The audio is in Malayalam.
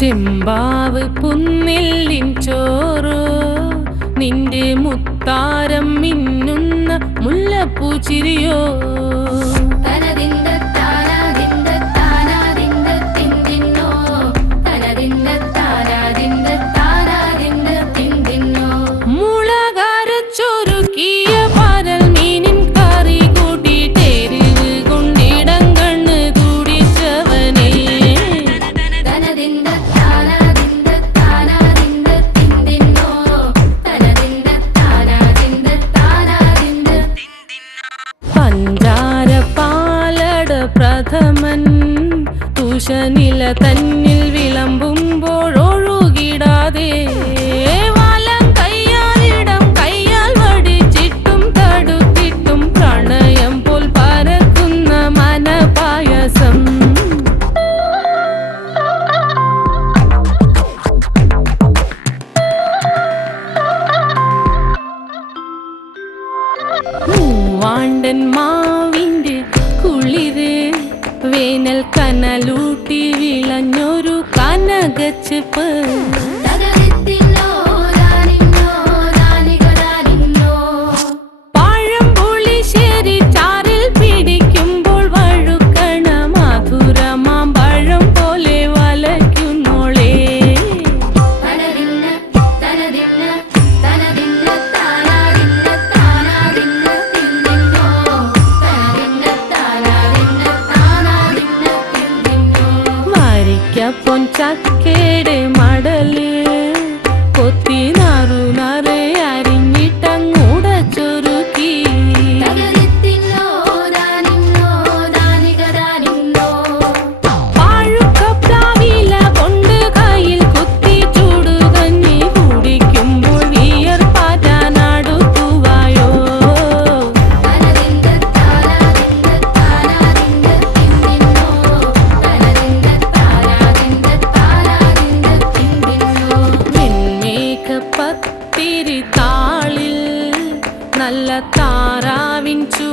ചെമ്പാവ് പുന്നെല്ലിൻ ചോറ് നിന്റെ മുത്താരം മിന്നുന്ന മുല്ലപ്പൂച്ചിരിയോ പ്രഥമൻ തുഷനില തന്നിൽ വിളമ്പുമ്പോഴൊഴുകിടാതെ വലം കയ്യാലിടം കയ്യാൽ വടിച്ചിട്ടും തടുത്തിട്ടും പ്രണയം പോൽ പരക്കുന്ന മനപായസം മൂവാണ്ടൻ മാവിന്റെ കുളിര് വേനൽ കനലൂട്ടി വിളഞ്ഞൊരു കനകച്ചെപ്പ് പഴംപുളിശ്ശേരി ചാറിൽ പിടിക്കുമ്പോൾ വഴുക്കണ മധുരമാം പഴം പോലെ വലയ്ക്കുന്നോളേ പൊൻചക്കയുടെ മടല് കൊത്തി നാറു നറെ അരിഞ്ഞിട്ടങ്ങൂടച്ചൊരുക്കി പാഴുക്കപ്ലാവില കൊണ്ട് കയ്യിൽ കുത്തി ചൂടുകഞ്ഞി കുടിക്കുമ്പോൾ വിയർപ്പാറ്റാനടുത്തുവായോ പത്തിരി താളിൽ നല്ല താറാവിൻ ചൂ